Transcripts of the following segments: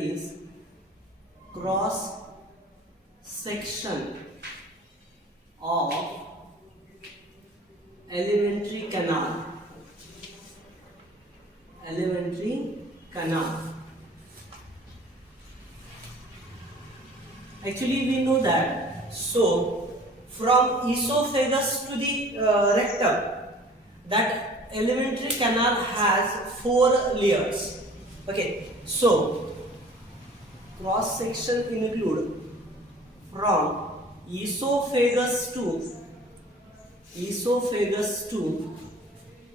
is cross section of alimentary canal. Actually we know that, so from esophagus to the rectum, that alimentary canal has 4 layers. Okay, so cross section include from esophagus to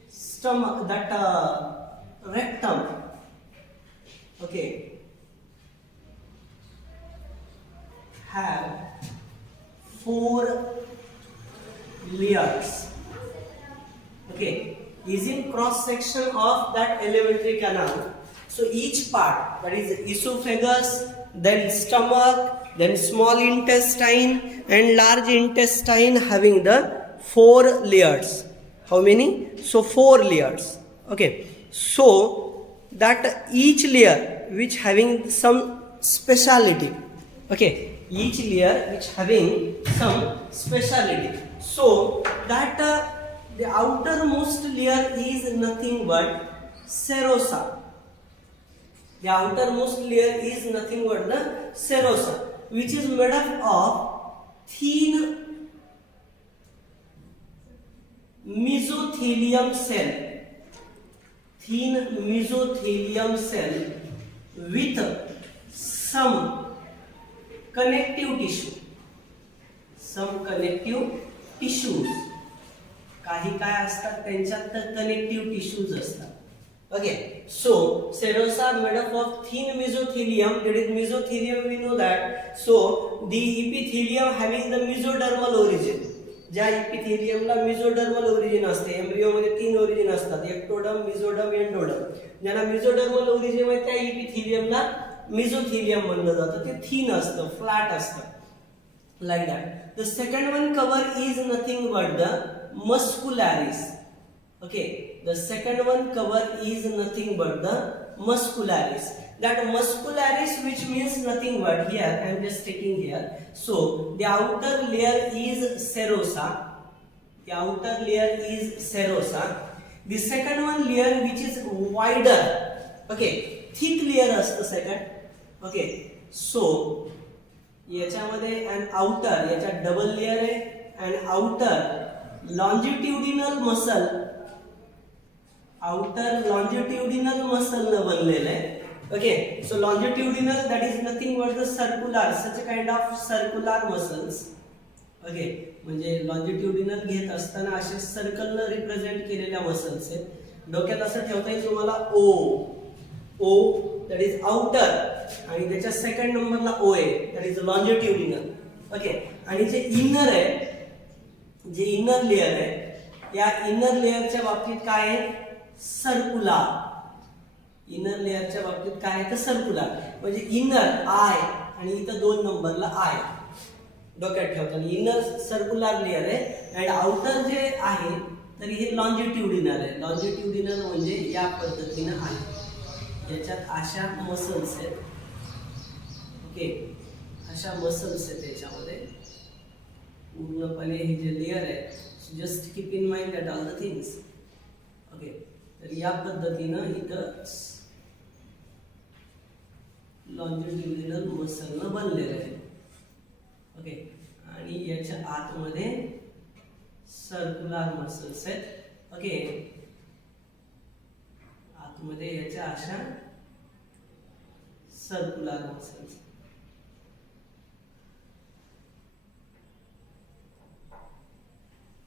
stomach, that rectum. Okay, have 4 layers. Okay, is in cross section of that alimentary canal. So each part, that is esophagus, then stomach, then small intestine and large intestine, having the 4 layers. How many? So 4 layers. Okay, so that each layer which having some speciality. Okay, each layer which having some speciality. So that the outermost layer is nothing but serosa. The outermost layer is nothing but the serosa, which is made up of thin mesothelium cell with some connective tissues. काही काय असतात त्यांच्यात तर connective tissues असतात. Okay, so serosa made up of thin mesothelium. That is mesothelium, we know that. So the epithelium having the mesodermal origin. ज्या इपिथेलियमला mesodermal origin असते, एम्ब्रियो मध्ये 3 ओरिजिन असतात, एक्टोडर्म, मेसोडर्म, एंडोडर्म. ज्यांना मेसोडर्मल ओरिजिन आहे त्या इपिथेलियमला मेसोथेलियम म्हणलं जातं. ते थिन असतं, फ्लॅट असतं, like that. The second one cover is nothing but the muscularis. Okay, the second one cover is nothing but the muscularis. That muscularis, which means nothing but, here I am just taking here. So the outer layer is serosa. The second one layer which is wider. Okay, thick layer as the second. Okay, so याच्यामध्ये and outer, याच्या double layer आहे and outer longitudinal muscle न बनलेलं आहे. Okay, so longitudinal, that is nothing but the circular, such a kind of circular muscles. Okay, म्हणजे longitudinal घेत असताना असे सर्कल न रिप्रेझेंट केलेल्या मसल्स आहेत. डोक्यात असं ठेवता येईल तुम्हाला O, that is outer, आणि त्याच्या सेकंड नंबरला O आहे, that is longitudinal. Okay, आणि जे इनर आहे, जे इनर लेयर आहे, या इनर लेयरच्या बाबतीत काय आहे? सर्कुलर. इनर लेयरच्या बाबतीत काय आहे तर सर्कुलर, म्हणजे इनर आय आणि इथं 2 नंबरला आय डोक्यात ठेवताना. इनर सर्कुलर लेयर आहे आणि आउटर जे आहे तर हे लॉन्जिट्युडिनल आहे. लॉन्जिट्युडिनल म्हणजे या पद्धतीनं आहे. याच्यात अशा मसल्स आहेत. ओके, अशा मसल्स आहेत त्याच्यामध्ये पूर्णपणे. हे जे लेयर आहे, just keep in mind that all the things. Okay, तर या पद्धतीनं इथं लॉन्जिट्युडिनल मसलनं बनलेलं आहे. ओके, आणि याच्या आतमध्ये सर्कुलर मसल्स आहेत. ओके, आतमध्ये याच्या अशा सर्कुलर मसल्स.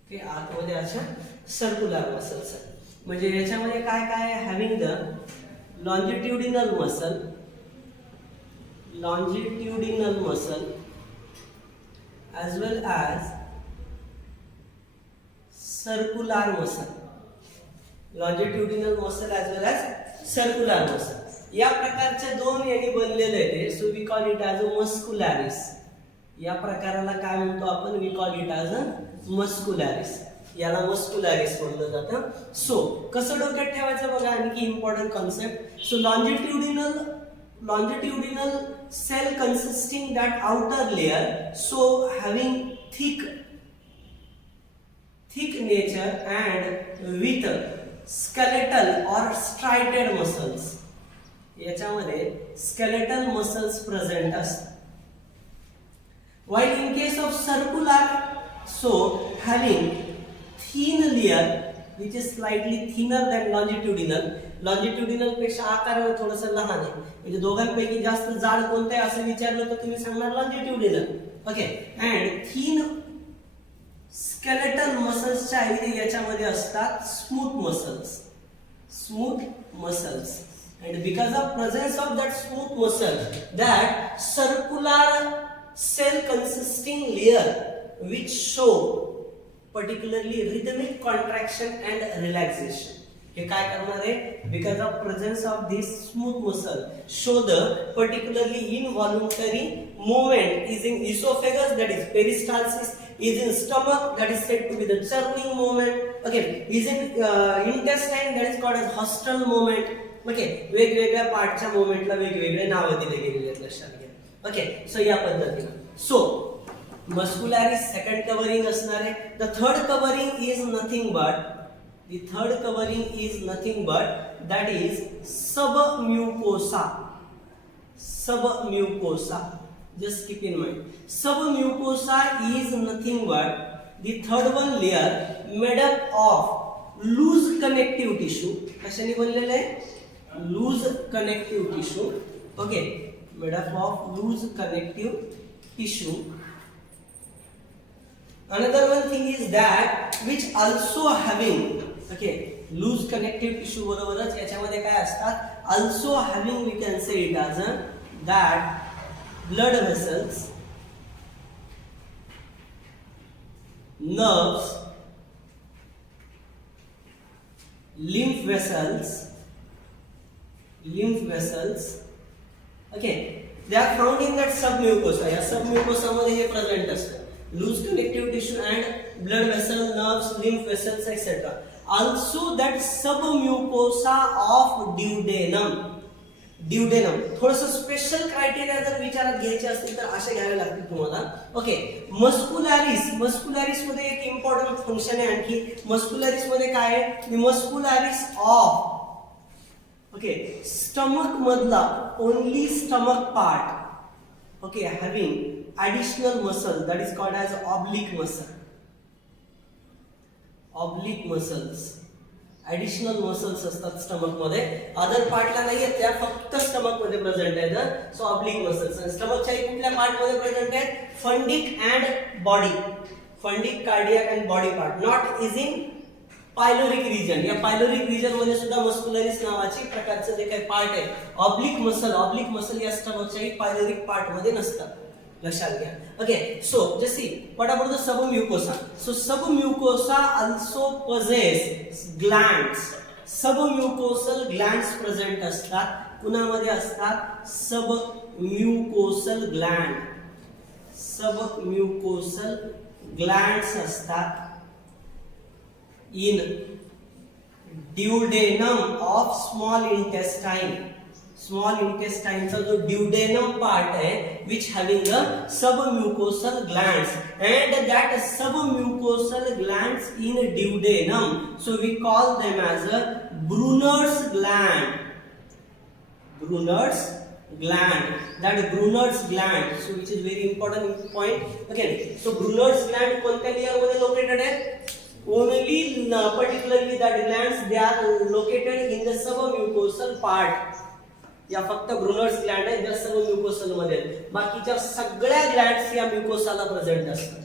ओके, आतमध्ये अशा सर्कुलर मसल्स आहेत. म्हणजे याच्यामध्ये काय काय आहे? Having the longitudinal muscle as well as circular muscle. Longitudinal muscle as well as circular muscle. या प्रकारचे 2 यांनी बनलेले आहेत. So we call it as a muscularis. या प्रकाराला काय म्हणतो आपण? We call it as a muscularis. याला मस्कुलॅरिस म्हणलं जातं. सो कसं डोक्यात ठेवायचं बघा, आणखी important concept. So longitudinal longitudinal cell consisting that outer layer, so having thick nature and with skeletal or striated muscles. याच्यामध्ये skeletal muscles present असतात. While in case of circular, so having thin layer which is slightly thinner than longitudinal. longitudinal पेक्षा आकाराने थोडंसं लहान आहे, म्हणजे दोघांपैकी जास्त जाड कोणतं आहे असं विचारलं तर तुम्ही सांगणार longitudinal. Okay, and thin skeletal मसल्सच्या ऐवजी याच्यामध्ये असतात smooth muscles. And because of presence of that smooth muscle, that circular cell consisting layer which show particularly rhythmic contraction and relaxation. हे काय करणार आहे? Because of presence of this smooth muscle, show the particularly involuntary movement is in esophagus, that is peristalsis, is in stomach, that is said to be the churning movement. Okay, is in intestine, that is called as haustral movement. Okay, वेगवेगळ्या पार्टच्या मोमेंटला वेगवेगळे नाव दिले गेलेले आहेत, लक्षात घ्या. Okay, so या पद्धतीने सो मस्कुलॅरिस सेकंड कव्हरिंग असणार आहे. The third covering is nothing but that is submucosa. Just keep in mind, submucosa is nothing but the third one layer made up of loose connective tissue. कशाने बनलेलं आहे? Loose connective tissue. Okay, made up of loose connective tissue. Another one thing is that which also having, okay, loose connective tissue बरोबरच याच्यामध्ये काय असतात? Also having, we can say it as that blood vessels, nerves, lymph vessels, okay, they are found in that submucosa. या submucosa मध्ये हे present असतं. Loose connective tissue and blood vessels, nerves, lymph vessels, etc. Also that submucosa of duodenum. थोडंसं special criteria जर विचारात घ्यायचे असतील तर असे घ्यावे लागतील तुम्हाला. ओके, मस्कुलॅरिस मध्ये एक इम्पॉर्टंट फंक्शन आहे आणखी. मस्कुलॅरिस मध्ये काय आहे? मस्कुलॅरिस ऑफ, ओके, स्टमक मधला only stomach part, okay, having additional muscle that is called as oblique muscles. Additional muscles असतात स्टमक मध्ये, अदर पार्टला नाही आहेत, त्या फक्त स्टमक मध्ये प्रेझेंट आहेत. So oblique muscles. आणि स्टमकच्या कुठल्या पार्ट मध्ये प्रेझेंट आहेत? Fundic and body, fundic, cardiac and body part. Not is in pyloric region. या पायलोरिक रिजन मध्ये सुद्धा मस्कुलरिस नावाचे प्रकारचे जे काही पार्ट आहे, ऑब्लिक मसल या स्टमकच्या पायलोरिक पार्ट मध्ये नसतात, लक्षात घ्या. Okay, so just see what about the submucosa. So submucosa also possess glands. Submucosal glands present असतात. कुणामध्ये असतात? सबम्युकोसल ग्लँड्स असतात in duodenum of small intestine. Small इंटेस्टाइनचा जो duodenum part आहे, which having the submucosal glands, and that submucosal glands in duodenum, so we call them as a Brunner's gland. That Brunner's gland, so which is very important point. Okay, so Brunner's gland कोणत्या लेयर मध्ये लोकेटेड आहे? Only particularly that glands, they are located in the submucosal part. या फक्त ब्रुनर्स ग्लँड आहे ज्या सबम्युकोसल मध्ये, बाकीच्या सगळ्या ग्लँड्स या म्युकोसाला प्रेझेंट असतात.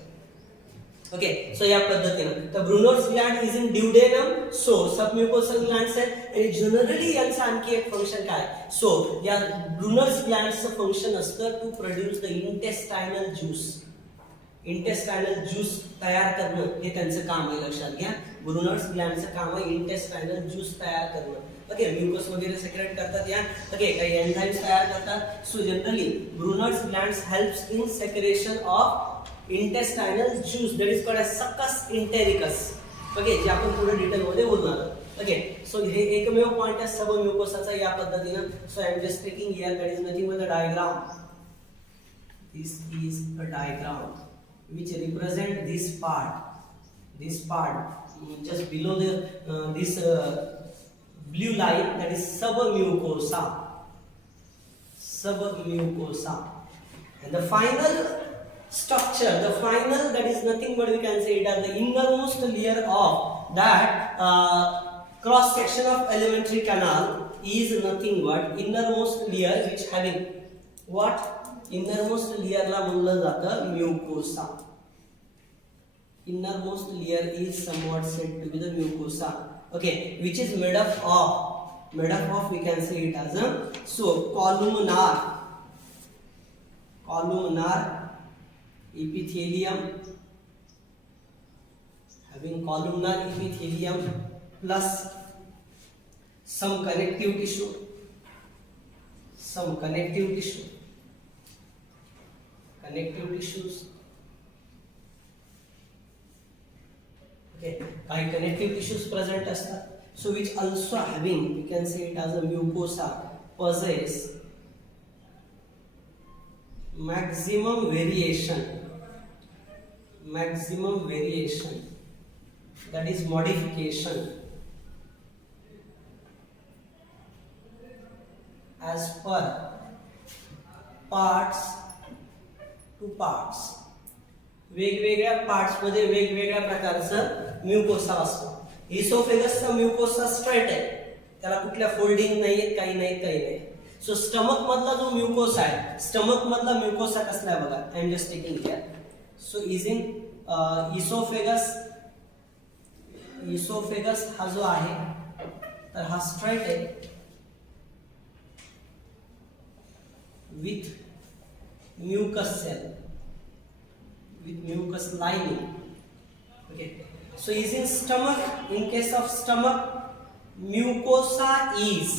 ओके, सो या पद्धतीने तर Brunner's gland is in duodenum. So submucosal glands आहेत. आणि जनरली यांचं आणखी एक फंक्शन काय? सो या ब्रुनर्स ग्लँड्सचं फंक्शन असतं टू प्रोड्यूस द इंटेस्टायनल ज्यूस तयार करणं, हे त्यांचं काम आहे, लक्षात घ्या. ब्रुनर्स ग्लँडचं काम आहे इंटेस्टायनल ज्यूस तयार करणं. ओके, म्युकस वगैरे सेक्रेट करतात या. ओके, काही एन्झाइम्स तयार करतात. So generally Brunner's glands helps in secretion of intestinal juice that is called as succus entericus. Okay, जे आपण पुढे डिटेल मध्ये बोलणार आहोत. ओके, सो हे एकमेव पॉइंट आहे सब म्युकोसाचा या पद्धतीनं. So I am just taking here that is nothing but a diagram. This is a diagram which represent this part just below this blue line, that is submucosa. And the final structure, the final, that is nothing but we can say it as the innermost layer of that cross section of alimentary canal is nothing but innermost layer which having what? Innermost layer ला म्हणलं जातं mucosa. Innermost layer is somewhat said to be the mucosa, okay, which is made up of we can say it as a columnar epithelium, having columnar epithelium plus some connective tissues. Okay, काही connective tissues present असतात. So which also having, we can say it as a mucosa, possess maximum variation, that is modification as per parts to parts. वेगवेगळ्या पार्ट्स मध्ये वेगवेगळ्या प्रकारचं म्युकोसा असतो. इसोफेगसचा म्युकोसा स्ट्रेट आहे, त्याला कुठल्या फोल्डिंग नाहीये, काही नाही. सो स्टमक मधला जो म्युकोसा आहे, स्टमक मधला म्युकोसा कसला आहे बघा. I am just taking here. So is in oesophagus हा जो आहे तर हा स्ट्रेट आहे with mucus cell, with mucus lining. Okay, so is in stomach. In case of stomach, mucosa is,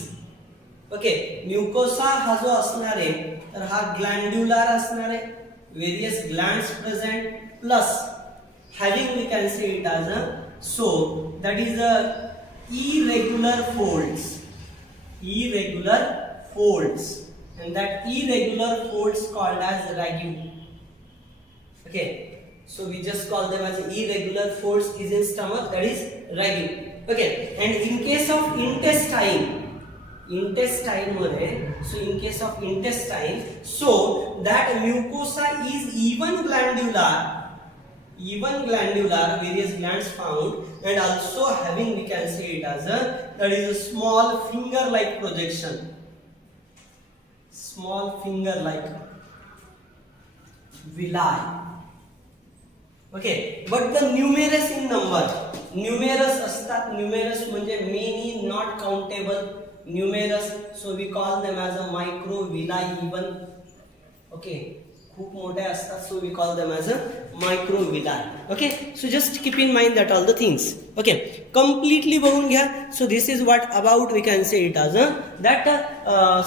okay, mucosa हा जो असणार आहे तर हा ग्लँड्युलर असणार आहे, various glands present plus having we can say it as a, so that is a irregular folds, and that irregular folds called as ragu. Okay, so we just call them as irregular folds is in stomach, that is ragu. Okay, and in case of intestine मध्ये, so in case of intestine, so that mucosa is even glandular, various glands found, and also having we can say it as a, that is a small finger like projection, villi. Okay, but the numerous in number, numerous असतात, numerous म्हणजे many, not countable, numerous, so we call them as a microvilli even. Okay, खूप मोठे असतात, so we call them as a microvilli. Okay, so just keep in mind that all the things. Okay, completely बघून घ्या. So this is what about we can say it as a, that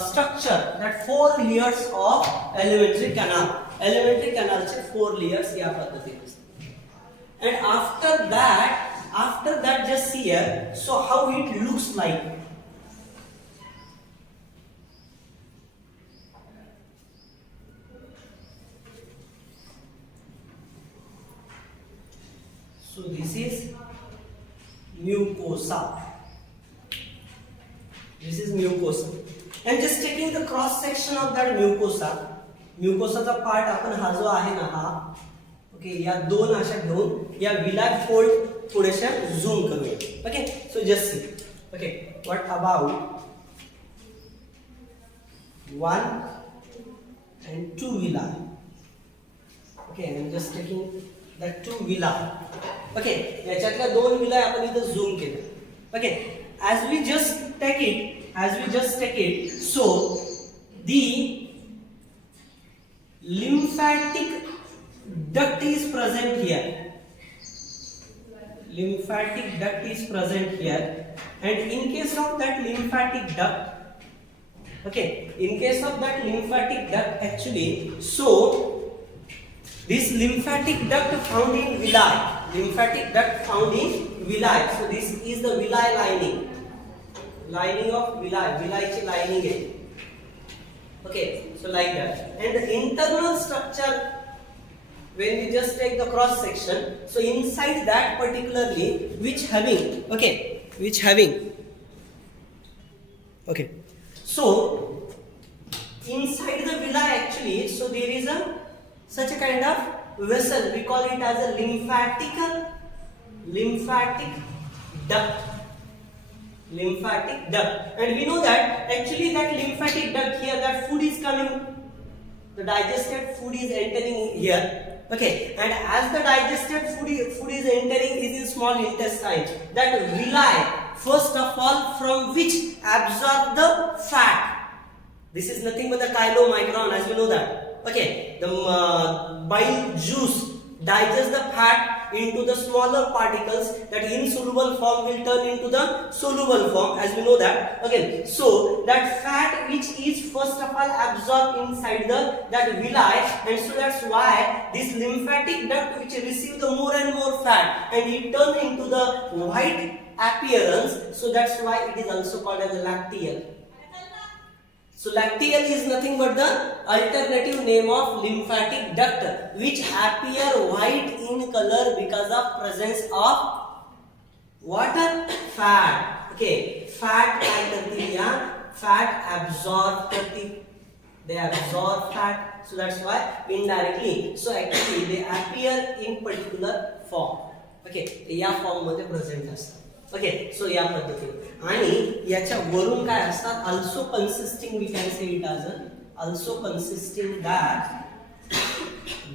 structure, that 4 layers of alimentary canal चे 4 layers या पद्धतीने. And after that just see here, so how it looks like. So this is mucosa. And just taking the cross section of that mucosa चा पार्ट आपण हा जो आहे ना हा, ओके, या दोन अशा घेऊन या विलाय फोल्ड थोडेशा झूम करूया. Okay, so just C. Okay, what about 1 and 2 villi. Okay, I am just taking that 2 villi. Okay, याच्यातल्या 2 villi आपण इथे झूम केलं. Okay, as we just take it, so the lymphatic duct is present here. And in case of that lymphatic duct, actually, so this lymphatic duct found in villi, lymphatic duct found in villi. So this is the villi lining. Lining of villi. Villi ची lining आहे. Okay, so like that. And the internal structure, when we just take the cross section, so inside that particularly, which having, so inside the villi actually, so there is such a kind of vessel, we call it as a lymphatic duct. Lymphatic duct, and we know that actually that lymphatic duct here, that food is coming, the digested food is entering here. Okay, and as the digested food is entering is in small intestine, that villi first of all from which absorb the fat. This is nothing but the chylomicron, as we know that. Okay, the bile juice digests the fat into the smaller particles, that insoluble form will turn into the soluble form, as we know that. Okay, so that fat which is first of all absorbed inside that villi, and so that's why this lymphatic duct which receive the more and more fat and it turn into the white appearance, so that's why it is also called as a lacteal. So lacteal is nothing but the alternative name of lymphatic duct, which appear white in color because of presence of water, fat. Okay, fat absorb they absorb fat, so that's why indirectly, so actually they appear in particular form. Okay, या फॉर्म मध्ये प्रेझेंट असतात. Okay, so या पद्धतीने आणि याच्या वरून काय असतात, also consisting, we can say it as also consisting that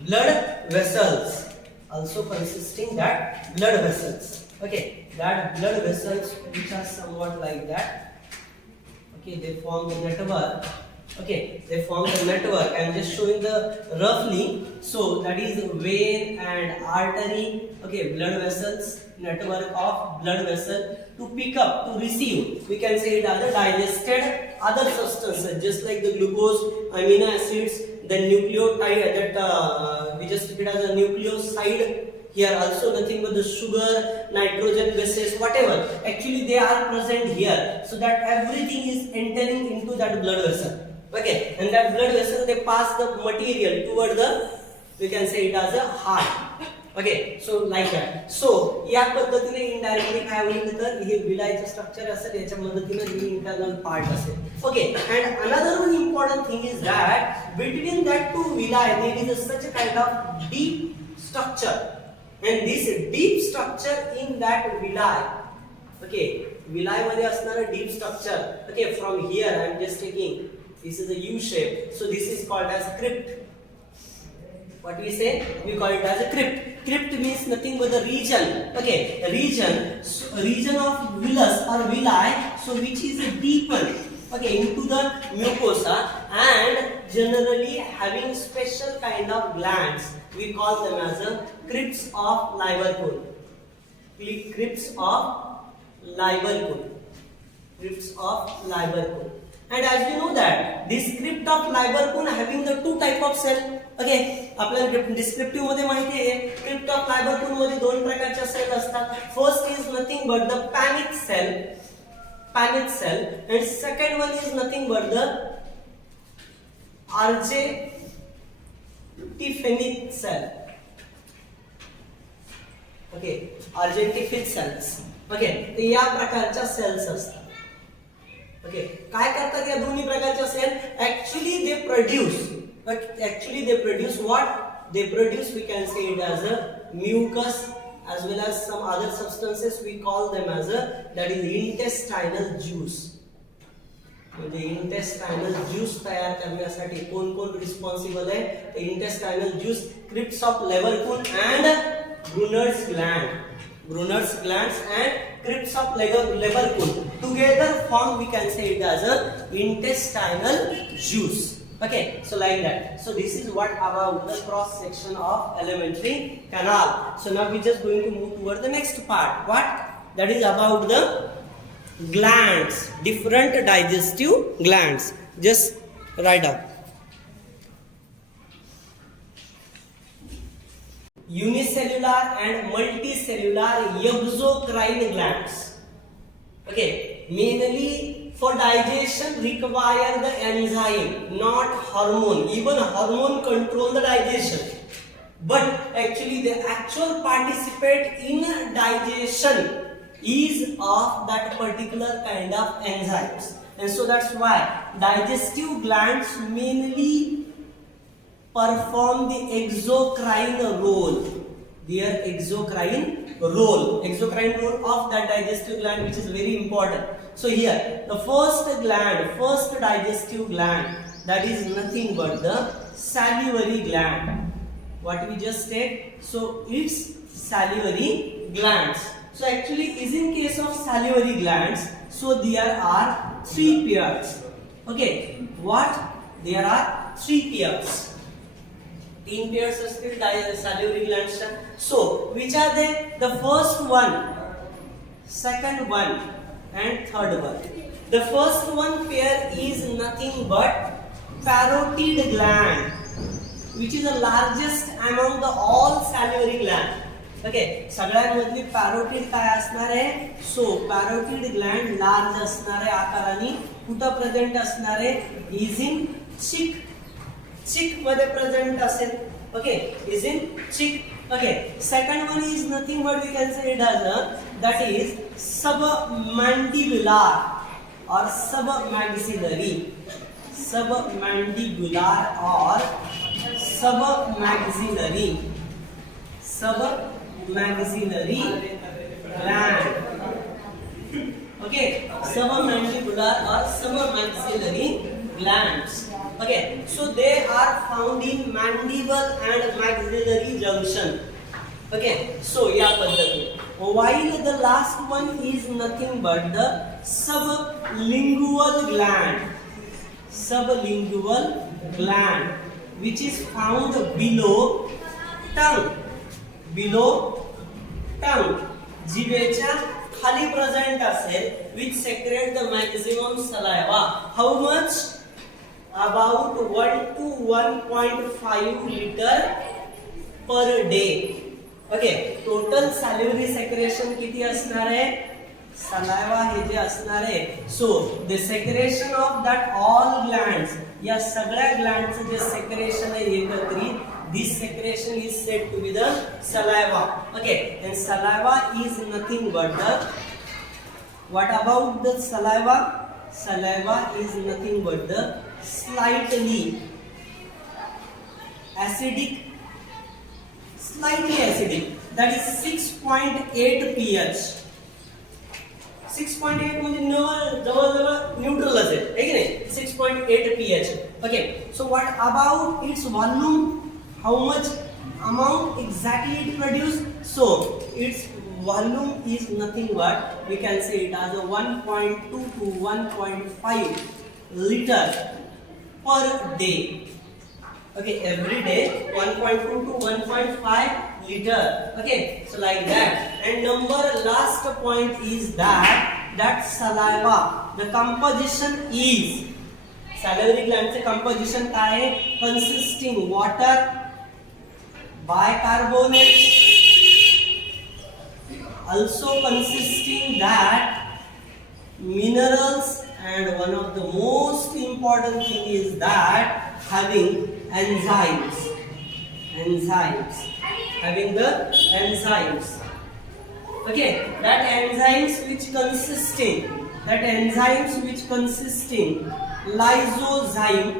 blood vessels, okay, that blood vessels which are somewhat like that. Okay, they form the network. Okay, they form the network. I am just showing the roughly. So that is vein and artery. Okay, blood vessels, network of blood vessel to pick up, to receive. We can say it as a digested other substances, just like the glucose, amino acids, the nucleotide that we just took it as a nucleoside. Here also nothing but the sugar, nitrogen gases, whatever. Actually they are present here, so that everything is entering into that blood vessel. Okay, and that blood vessel they pass the material toward the, we can say it as a heart. Okay, so like that. So या पद्धतीने इनडायरेक्टली काय होईल तर हे विलायचं स्ट्रक्चर असेल, याच्या मदतीने ही internal part असेल. Okay, and another one important thing is that between that two villi there is such a kind of deep structure, and this deep structure in that villi, okay, villi मध्ये असणारा deep structure, okay, from here I am just taking, this is a U shape, so this is called as crypt. What we say, we call it as a crypt. Crypt means nothing but the region, okay, region of villus or villi, so which is deeper, okay, into the mucosa, and generally having special kind of glands. We call them as a crypts of Lieberkühn. Crypts of Lieberkühn. And as we know that this crypt of Lieberkühn having the two type of cell. Okay, आपल्याला डिस्क्रिप्टिव्ह मध्ये माहिती आहे crypt of लायबरकून मध्ये दोन प्रकारच्या cell असतात. First is nothing but the panic cell, and second one is nothing but the argentifenic cell. Okay, argentifid cells. Okay, तर या प्रकारच्या सेल्स असतात. ओके, काय करतात या दोन्ही प्रकारच्या cell? Actually they produce what? They produce, we can say it as a mucus as well as some other substances. We call them as that is intestinal juice. म्हणजे intestinal juice तयार करण्यासाठी कोण रिस्पॉन्सिबल आहे? Intestinal juice, crypts of Lieberkühn and Brunner's glands and crypts of Lieberkühn together form, we can say it as a intestinal juice. Okay, so like that. So this is what about the cross section of alimentary canal. So now we just going to move toward the next part. What? That is about the glands, different digestive glands. Just write down. unicellular and multicellular exocrine glands. Okay, mainly for digestion require the enzyme, not hormone. Even hormone control the digestion, but actually the actual participate in digestion is of that particular kind of enzymes. And so that's why digestive glands mainly perform the exocrine role. Their exocrine role of that digestive gland, which is very important. So here the first digestive gland, that is nothing but the salivary gland. What we just said, so it's salivary glands. So actually is in case of salivary glands, so there are 3 pairs. Okay, what? There are 3 pairs. 3 pairs असतील salivary glands. So which are they? The first one, second one and third one. The first one pair is nothing but parotid gland, which is the largest among the all salivary gland. Okay, सगळ्यांमधली पॅरोटिड काय असणार आहे? सो parotid Gland large असणार आहे आकाराने. कुठं प्रेझेंट असणार आहे? इज इन चिक मध्ये प्रेझेंट असेल. Okay, is in chick. Okay, second one is nothing but we can say it as that is submandibular और सबमैक्सिलरी. सबमैंडिबुलर और submaxillary gland. Okay, submandibular or submaxillary glands. Okay, so they are found in mandible and maxillary junction. Okay, so या पद्धतीने. While the last one is nothing but the sublingual gland, which is found below tongue. जिभेच्या खाली प्रेझेंट असेल, which secrete the maximum saliva. How much? About 1 to 1.5 liter per day. Okay, total salivary secretion किती असणार आहे? सलाइवा हे जे असणार आहे, so the secretion of that all glands, या सगळ्या ग्लँडचं जे सेक्रेशन आहे एकत्रित, this secretion is said to be the saliva. Okay, and saliva is nothing but the, what about the saliva? Saliva is nothing but the slightly acidic, that is 6.8 pH. 6.8 म्हणजे जवळजवळ न्यूट्रल असेल, आहे की नाही? 6.8 pH. Okay, so what about its volume? How much amount exactly it produced? So its volume is nothing but, we can say it as a 1.2 to 1.5 liter per day. Okay, every day 1.2 to 1.5 liter. Okay, so like that. And last point is that saliva, the composition is, salivary gland चे composition काय आहे? Consisting water, bicarbonate, also consisting that minerals, and one of the most important thing is that having enzymes, having the enzymes. Okay, that enzymes which consisting lysozyme,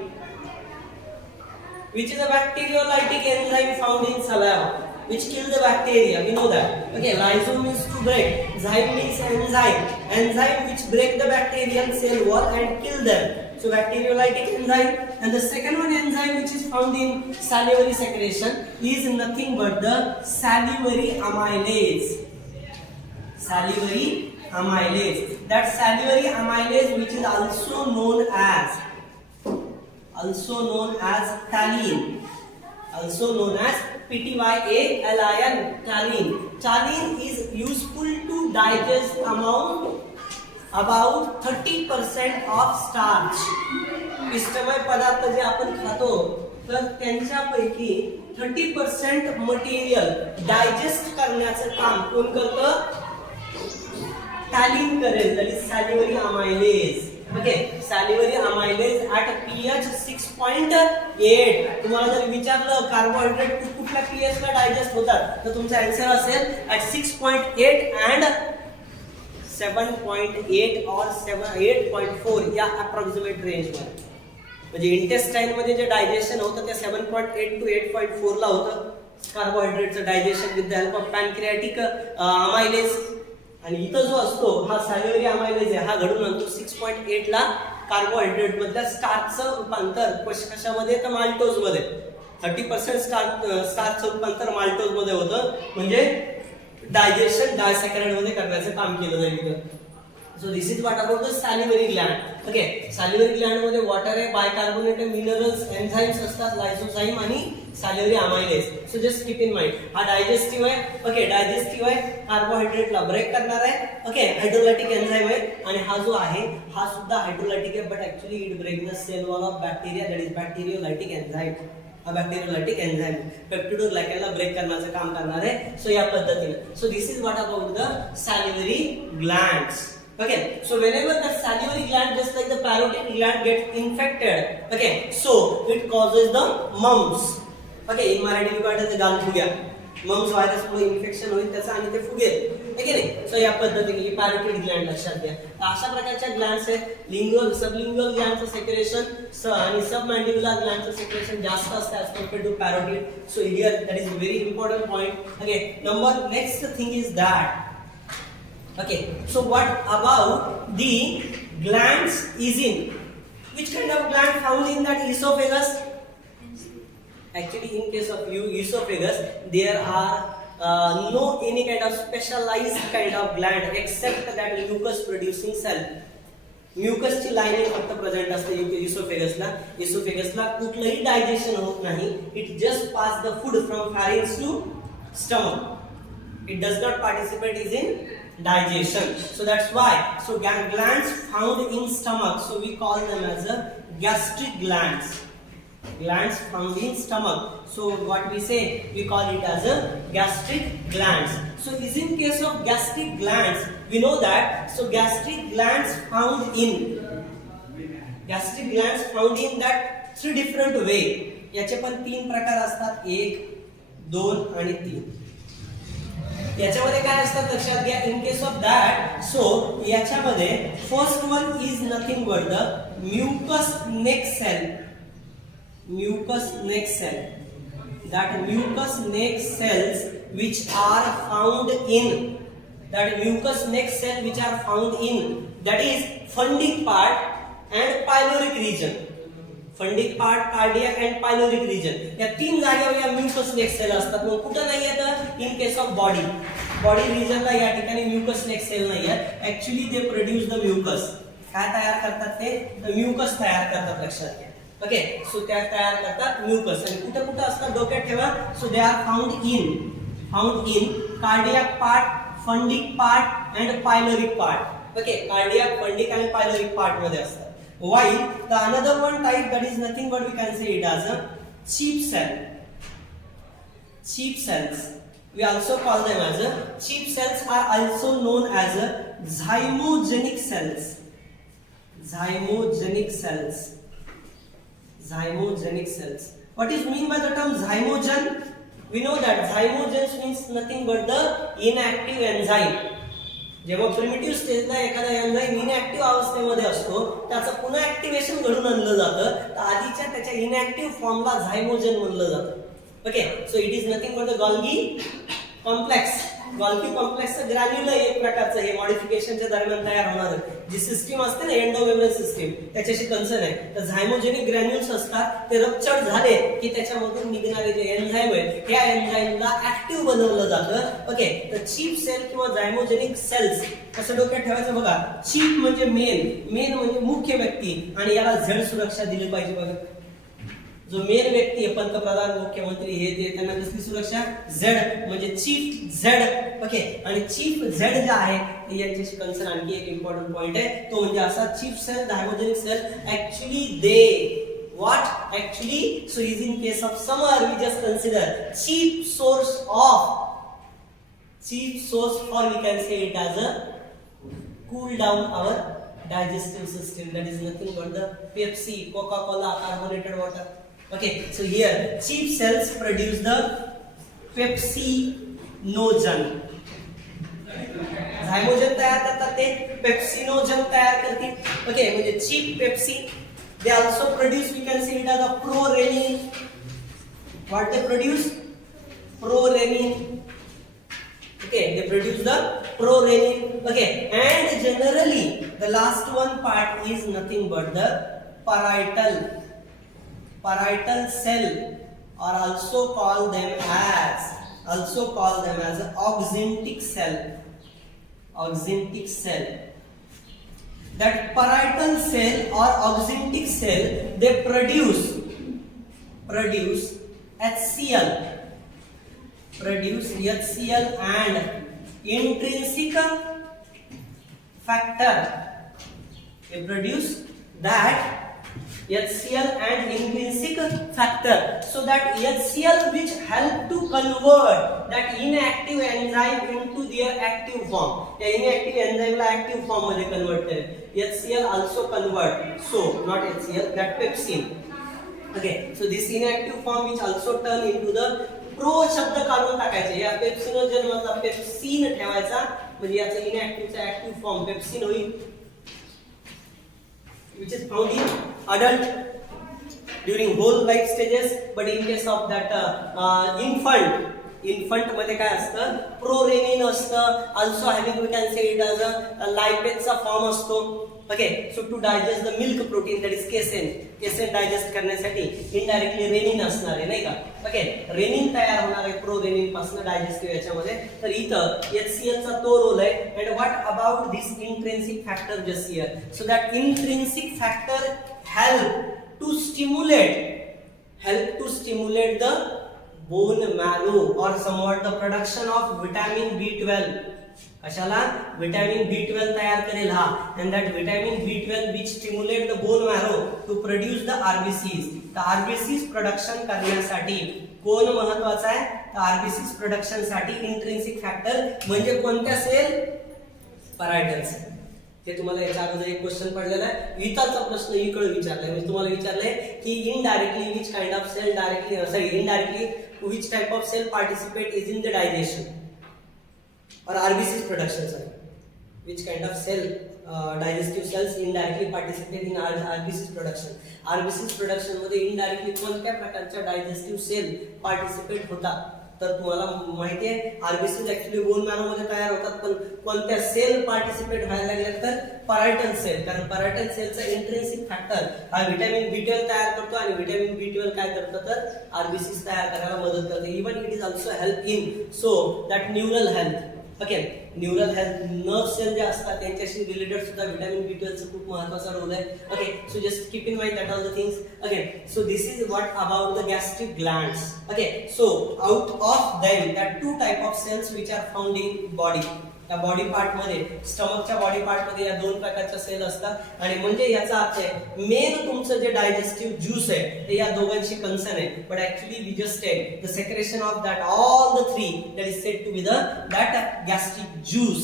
which is a bacteriolytic enzyme found in saliva, which kill the bacteria. We know that. Okay, lysome means to break. Zyme means enzyme which break the bacterial cell wall and kill them. So bacteriolytic enzyme. And the second one enzyme which is found in salivary secretion is nothing but the salivary amylase. That salivary amylase, which is also known as taline, also known as PTYALIN, taline. Taline is useful to digest about 30% of starch. पिष्टमय पदार्थ जे आपण खातो तर त्यांच्यापैकी 30% material digest करण्याचं काम कोण करतं? टॅलिन करेल, that is salivary amylase. Okay, salivary amylase at pH 6.8. तुम्हाला जर विचारलं कार्बोहायड्रेट कुठल्या pH ला डायजेस्ट होतात, तर तुमचा आन्सर असेल ॲट 6.8 अँड 7.8 और 8.4 या अप्रॉक्सिमेट रेंज मध्ये. म्हणजे इंटेस्टाइन मध्ये जे डायजेशन होतं ते 7.8 to 8.4 ला होतं कार्बोहायड्रेटचं digestion with the help of pancreatic amylase. आणि इथं जो असतो हा सॅलिव्हरी अमायलेज आहे, हा घडून आणतो 6.8 ला कार्बोहायड्रेट मधल्या स्टार्चचं रूपांतर कशामध्ये, तर माल्टोज मध्ये. 30% स्टार्चचं रूपांतर माल्टोज मध्ये होतं, म्हणजे डायजेशन डायसॅकराइड मध्ये करण्याचं काम केलं जाईल इथं. So this is what about the salivary gland. Okay, salivary gland मध्ये वॉटर आहे, बायकार्बोनेट आहे, मिनरल्स, एन्झाइम्स असतात, लायसोझाइम आणि salivary amylase. So just keep in mind, हा डायजेस्टिव्ह आहे. ओके, डायजेस्टिव्ह आहे, कार्बोहायड्रेटला ब्रेक करणार आहे. ओके, हायड्रोलायटिक एन्झाइम आहे, आणि हा जो आहे हा सुद्धा हायड्रोलायटिक आहे, but actually it break the cell wall of bacteria, that is bacteriolytic enzyme. हा बॅक्टेरियोलायटिक एन्झाइम पेप्टिडोग्लायकॅनला ब्रेक करण्याचं काम करणार आहे. सो या पद्धतीने. So this is what about the salivary glands. Okay, so whenever the salivary gland, just like the parotid gland, gets infected, okay, so it causes the mumps. Okay, in Marathi we call it the गालफुग्या. Mumps virus मुळे infection होईल त्याचं आणि ते फुगेल, है की नाही. सो या पद्धतीने ही पॅरोटिड ग्लँड लक्षात घ्या. अशा प्रकारच्या ग्लँड्स आहेत. लिंग्युअल, सबलिंग्युअल ग्लँडचं सेक्रेशन आणि सबमॅन्डिब्युलर ग्लँडचं सेक्रेशन जास्त असतं as compared to parotid. So here that is very important point. Okay, number next thing is that. Okay, so what about the glands is in? Which kind of gland found in that esophagus? Actually, in case of esophagus, there are no any kind of specialized kind of gland except that mucus producing cell. Mucus ची lining फक्त present असते इसोफेगसला. इसोफेगसला कुठलंही digestion होत नाही. It just pass the food from pharynx to stomach. It does not participate is in digestion. So that's why. So glands found in stomach. So we call them as a gastric glands. Glands found in stomach. So what we say, we call it as a gastric glands. So is in case of gastric glands, we know that. So gastric glands found in that 3 different way. याचे पण 3 प्रकार असतात, 1, 2 आणि 3. याच्यामध्ये काय असतात लक्षात घ्या. In case of that, so याच्यामध्ये first one is nothing but the mucus neck cell. Mucus neck cell. That mucus neck cells which are found in that mucous neck cell which are found in that is fundic part and pyloric region. Fundic part, cardiac and pyloric region या 3 जागेवर या mucus neck cell असतात. मग कुठं नाही येतं? इन case of body रिजनला या ठिकाणी म्युकस नेक सेल नाही आहेत. ऍक्च्युली ते प्रोड्यूस द म्युकस. काय तयार करतात ते? म्युकस तयार करतात, लक्षात घ्या. ओके, सो त्या तयार करतात म्युकस. आणि कुठं कुठं असतात डोक्यात ठेवा. So they are found in cardiac part, fundic part and pyloric part. Okay, cardiac, fundic आणि पायलोरिक पार्ट मध्ये असतात. While the another one type that is nothing but we can say it as a cheap cell. Cheap cells. We also call them as a cheap cells are also known as a zymogenic cells. Zymogenic cells. Zymogenic cells. What is mean by the term zymogen? We know that zymogens means nothing but the inactive enzyme. जेव्हा प्रिमिटिव्ह स्टेजला एखादा enzyme inactive अवस्थेमध्ये असतो, त्याचं पुन्हा ऍक्टिव्हेशन घडून आणलं जातं, तर आधीच्या त्याच्या इनॅक्टिव्ह फॉर्मला झायमोजन म्हणलं जातं. Okay, so it is nothing but the Golgi complex. Golgi कॉम्प्लेक्सचं ग्रॅन्युलर एक प्रकारचं हे मॉडिफिकेशनच्या दरम्यान तयार होणार जी सिस्टीम असते ना, एंडोमेम्ब्रेन सिस्टीम, त्याच्याशी कन्सर्न आहे. तर झायमोजेनिक ग्रॅन्युल्स असतात, ते रप्चर झाले की त्याच्यामधून निघणारे जे एन्झाइम आहेत, त्या एन्झाइमला ऍक्टिव्ह बनवलं जातं. ओके, तर चीप सेल किंवा झायमोजेनिक सेल्स कसं डोक्यात ठेवायचं बघा. चीप म्हणजे मेन म्हणजे मुख्य व्यक्ती, आणि याला झेड सुरक्षा दिली पाहिजे बघा. जो मेन व्यक्ती आहे, पंतप्रधान, मुख्यमंत्री, हे ते, त्यांना कसली सुरक्षा? झेड म्हणजे चीफ झेड. ओके, आणि चीफ झेड जे आहे यांच्याशी कन्सर्न आणखी एक इम्पॉर्टंट पॉइंट आहे, तो म्हणजे असा chief cell, zymogenic cell actually they what actually, so is in case of summer, we just consider cheap source for, we can say it as a cool down our digestive system. That is nothing but the Pepsi, Coca-Cola, carbonated water. Okay, so here cheap cells produce the pepsinogen. Zymogen तयार करतात ते pepsinogen तयार करतील. Okay, म्हणजे cheap Pepsi. They also produce, we can see it as a prorennin. What they produce? Prorennin. Okay, they produce the prorenin. Okay, and generally the last one part is nothing but the parietal cell, or also call them as an auxintic cell. That parietal cell or auxintic cell, they produce HCl and intrinsic factor. They produce that HCl and intrinsic factor. So that HCl which help to convert that inactive enzyme into their active form. The inactive enzyme ला active form मध्ये convert करेल. HCl also convert. So not HCl, that pepsin. Okay, so this inactive form which also turn into the pro शब्द काढून टाकायचे. या पेप्सिनोजन मधला पेप्सिन ठेवायचा, म्हणजे याचा इनएक्टिव्हचा ऍक्टिव्ह फॉर्म पेप्सिन होईल, which is found in adult during whole life stages. But in case of that infant मध्ये काय असतं? प्रोरेनिन असतं. Also having, we can say it as a lipaseचा फॉर्म असतो. Okay, so to digest the milk protein, that is casein digest करण्यासाठी indirectly renin असणार आहे, नाही का? Okay, renin तयार होणार आहे प्रोरेनिन पासून डायजेस्टिव्ह याच्यामध्ये. तर इथं HCl चा तो रोल आहे. And what about this intrinsic factor just here? So that intrinsic factor help to stimulate the bone marrow or somewhat the production of vitamin B12. कशाला? विटामिन B12 तयार करेल हा. and that vitamin B12 which stimulate the bone marrow to produce the RBCs. तर RBCs production करण्यासाठी कोण महत्वाचा आहे? तर RBCs प्रोडक्शन साठी इंट्रिन्सिक फॅक्टर म्हणजे कोणत्या सेल? Parietal cell. ते तुम्हाला याच्या अगोदर एक क्वेश्चन पडलेला आहे. इथाचा प्रश्न इकडे विचारलाय, म्हणजे तुम्हाला विचारलंय की indirectly which kind of cell indirectly which type of cell participate is in the digestion or RBCs production. Which kind of cell, digestive cells indirectly participate in RBCs production. RBCs production मध्ये indirectly कोणत्या प्रकारच्या digestive cell participate होतात? तर तुम्हाला माहिती आहे RBCs actually bone marrow मध्ये तयार होतात, पण कोणत्या सेल पार्टिसिपेट व्हायला लागल्या? तर परायटल सेल. कारण परायटल सेलचा इंट्रिन्सिक फॅक्टर हा विटामिन B12 तयार करतो, आणि विटामिन B12 काय करतं? तर RBCs तयार करायला मदत करते. Even it is also help in so that neural health. Okay, neural health, nerve cell जे असतात त्यांच्याशी रिलेटेड सुद्धा विटामिन B12 चा खूप महत्त्वाचा रोल आहे. Okay, so just keep in mind that all the things. Okay, so this is what about the gastric glands. Okay, so out of them that two type of cells which are found in body. या body part मध्ये, स्टमकच्या body part मध्ये या दोन प्रकारच्या cell असतात. आणि म्हणजे याचा अर्थ आहे मेन तुमचं जे डायजेस्टिव्ह ज्यूस आहे ते या दोघांशी कन्सर्न आहे. But actually we just take the secretion of that all the three, that is said to be the that gastric juice.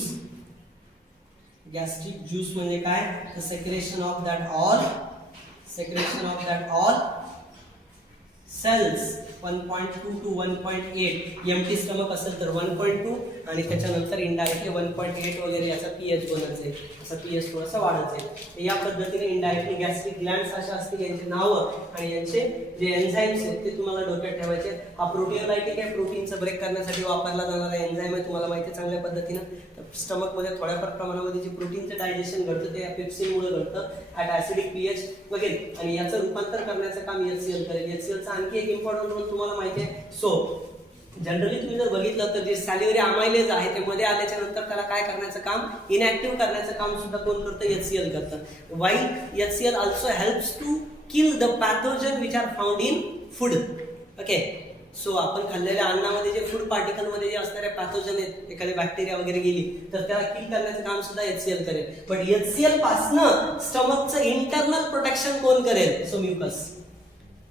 Gastric juice म्हणजे काय? The secretion of that all cells 1.2 to 1.8. Empty stomach असेल तर 1.2 आणि त्याच्यानंतर इनडायरेक्टली 1.8 वगैरे याचा pH बनत जाईल, असा pH थोडासा वाढत जाईल. या पद्धतीने इनडायरेक्टली गॅस्ट्रिक ग्लँड्स अशा असतील, यांची नावं आणि यांचे जे एन्झाइम्स आहेत ते तुम्हाला डोक्यात ठेवायचे. हा प्रोटिओलायटिक आहे, प्रोटीनचं ब्रेक करण्यासाठी वापरला जाणारा एन्झाइम आहे, तुम्हाला माहिती आहे चांगल्या पद्धतीनं. स्टमक मध्ये थोड्याफार प्रमाणामध्ये जे प्रोटीनचं डायजेशन घडतं ते या पेप्सिनमुळे घडतं ॲट ॲसिडिक pH वगैरे, आणि याचं रूपांतर करण्याचं काम HCl करेल. HCl चा आणखी एक इम्पॉर्टंट रोल तुम्हाला माहिती आहे. सो जनरली तुम्ही जर बघितलं तर जे सॅलिव्हरी अमायलेज आहे ते मध्ये आल्याच्या नंतर त्याला काय करण्याचं काम, इनॅक्टिव्ह करण्याचं काम सुद्धा कोण करतं? HCl करतं. While HCl also helps to kill the pathogen which are found in food. Okay, so आपण खाल्लेल्या अन्नामध्ये जे फूड पार्टिकल मध्ये जे असणारे पॅथोजन आहेत, एखादी बॅक्टेरिया वगैरे गेली तर त्याला किल करण्याचं काम सुद्धा HCl करेल. पण HCl पासनं स्टमकचं इंटरनल प्रोटेक्शन कोण करेल? सो म्युकस.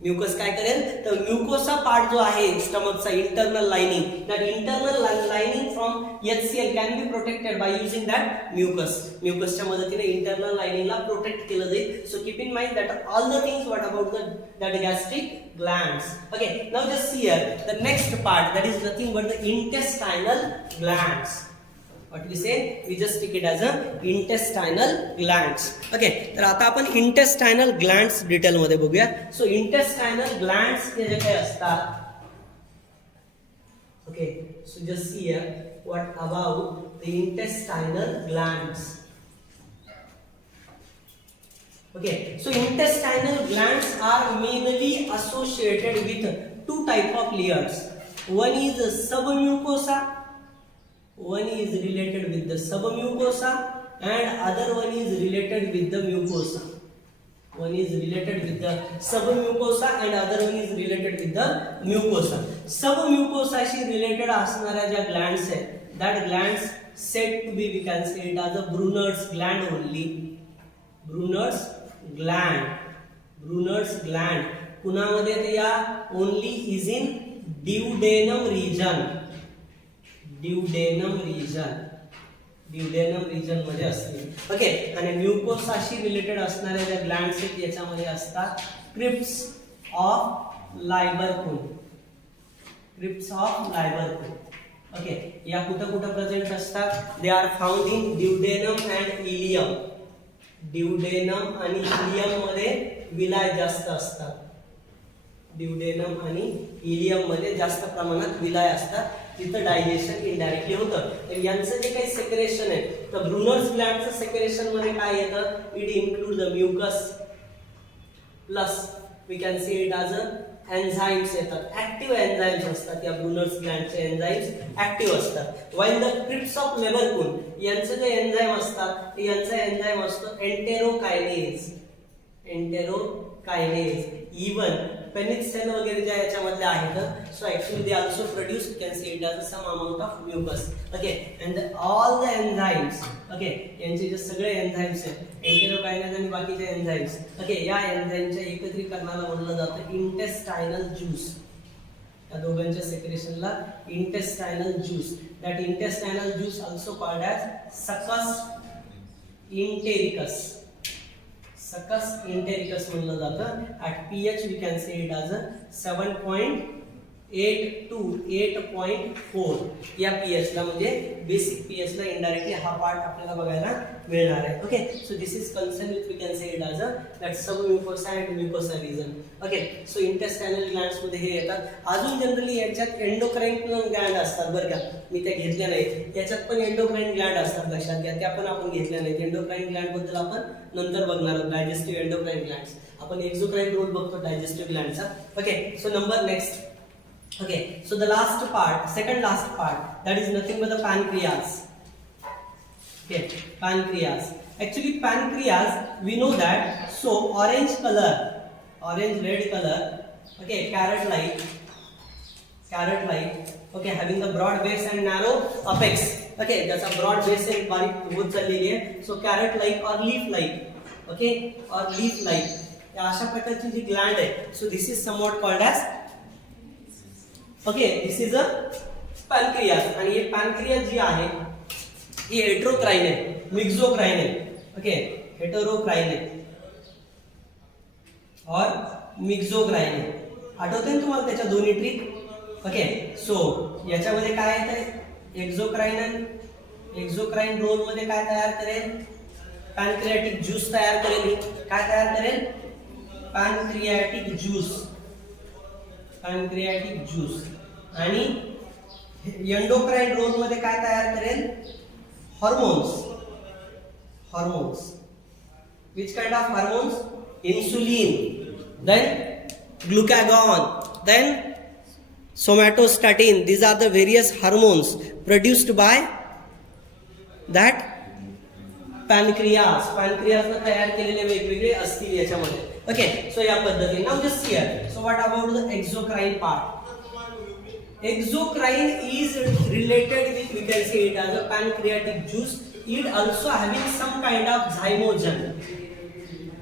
म्युकस काय करेल तर म्युकोसा पार्ट जो आहे स्टमकचा internal lining, that internal lining from HCl can be protected by using that mucus. म्युकसच्या मदतीने इंटरनल लाइनिंगला प्रोटेक्ट केलं जाईल. So keep in mind that all the things what about that gastric glands. Okay, now just see here the next part, that is nothing but the intestinal glands. What we say, we just take it as a intestinal glands. Okay, तर आता आपण intestinal glands detail मध्ये बघूया. So intestinal glands हे जे काही असतात, okay, so just see here what about the intestinal glands. Okay, so intestinal glands are mainly associated with two type of layers. One is submucosa, one is related with the submucosa, and other one is related with the mucosa. One is related with the submucosa and other one is related with the mucosa. Submucosa she related असणाऱ्या ज्या glands आहेत, that glands said to be, we can say it as a Brunner's gland only. Brunner's gland कुणामध्ये ते या only is in duodenum region. duodenum region मध्ये असते. ओके, आणि म्युकोसाशी रिलेटेड असणाऱ्या ज्या ग्लँड्स आहेत याच्यामध्ये असतात क्रिप्स ऑफ लायबरकुन. ओके, या कुठं प्रेझेंट असतात? They are found in duodenum and ileum. Duodenum आणि इलियम मध्ये विलाय जास्त असतात. ड्युडेनम आणि इलियम मध्ये जास्त प्रमाणात विलाय असतात, तिथं डायजेशन इनडायरेक्टली होतं. तर यांचं जे काही सेक्रेशन आहे, तर ब्रुनर्स ग्लँडचं सेक्रेशन मध्ये काय येतं? It include the mucus plus we can see it as a enzymes येतात. ऍक्टिव्ह एन्झाइम्स असतात या ब्रुनर्स ग्लँडचे एन्झाइम्स ऍक्टिव्ह असतात. While the crypts of Lieberkuhn यांचे जे एन्झाइम असतात, यांचा एन्झाइम असतो एंटेरोकायनेज. इवन पेनिक सेल वगैरे ज्या याच्यामध्ये आहेत, so actually they also produce, can see it as some amount of mucus. Okay, and all the enzymes, okay, यांचे जे सगळे एन्झाइम्स आहेत, एंटेरोकायनेज आणि बाकीचे एन्झाइम्स, ओके, या एन्झाइमच्या एकत्रीकरणाला म्हणलं जातं इंटेस्टायनल ज्यूस. या दोघांच्या सेक्रेशनला intestinal juice. That intestinal juice also called as succus entericus. Succus entericus म्हणलं जातं. At pH we can say it as 7.8 to 8.4 या pH ला, म्हणजे बेसिक pH ला इनडायरेक्टली हा पार्ट आपल्याला बघायला मिळणार आहे. Okay, so this is concern with, we can say it as that submucosa and mucosa region. Okay, so intestinal glands मध्ये हे येतात. अजून जनरली याच्यात एंडोक्राइन ग्लँड असतात बरं का, मी त्या घेतल्या नाहीत. याच्यात पण एंडोक्राइन ग्लँड असतात, लक्षात घ्या, त्या पण आपण घेतल्या नाहीत. एंडोक्राइन ग्लँड बद्दल आपण नंतर बघणार आहोत. डायजेस्टिव्ह एंडोक्राइन ग्लँड्स, आपण एक्झोक्राइन रोल बघतो डायजेस्टिव्ह ग्लँडचा. Okay, so number next. Okay, so the last part, second last part, that is nothing but the pancreas. Okay, pancreas. Actually, pancreas, we know that. So orange color, orange red color. Okay, carrot-like. Okay, having the broad base and narrow apex. Okay, that's a broad base and बारीक होत चाललेली आहे. So carrot-like or leaf-like. Okay, or leaf-like. या अशा प्रकारची जी gland आहे. So this is somewhat called as, okay, this is a pancreas. आणि हे पॅनक्रियास जी आहे ही हेटेरोक्राइन आहे, मिक्झोक्राइन आहे. ओके, हेटेरोक्राइन आहे और मिक्झोक्राइन आहे. आठवते ना तुम्हाला त्याच्या दोन्ही ट्रिक? ओके, सो याच्यामध्ये काय येतं? एक्झोक्राइन रोल मध्ये काय तयार करेल? पॅनक्रियाटिक ज्यूस तयार करेल. काय तयार करेल? Pancreatic juice. आणि एंडोक्राइन रोल मध्ये काय तयार करेल? Hormones. Which kind of hormones? Insulin, then glucagon, then somatostatin. These are the various hormones produced by that pancreas. Pancreasने तयार केलेले वेगवेगळे असतील याच्यामध्ये. Okay, so या पद्धतीने. Now just see here. So what about the exocrine part? Exocrine is related with, we can say it as a pancreatic juice. It also having some kind of zymogen.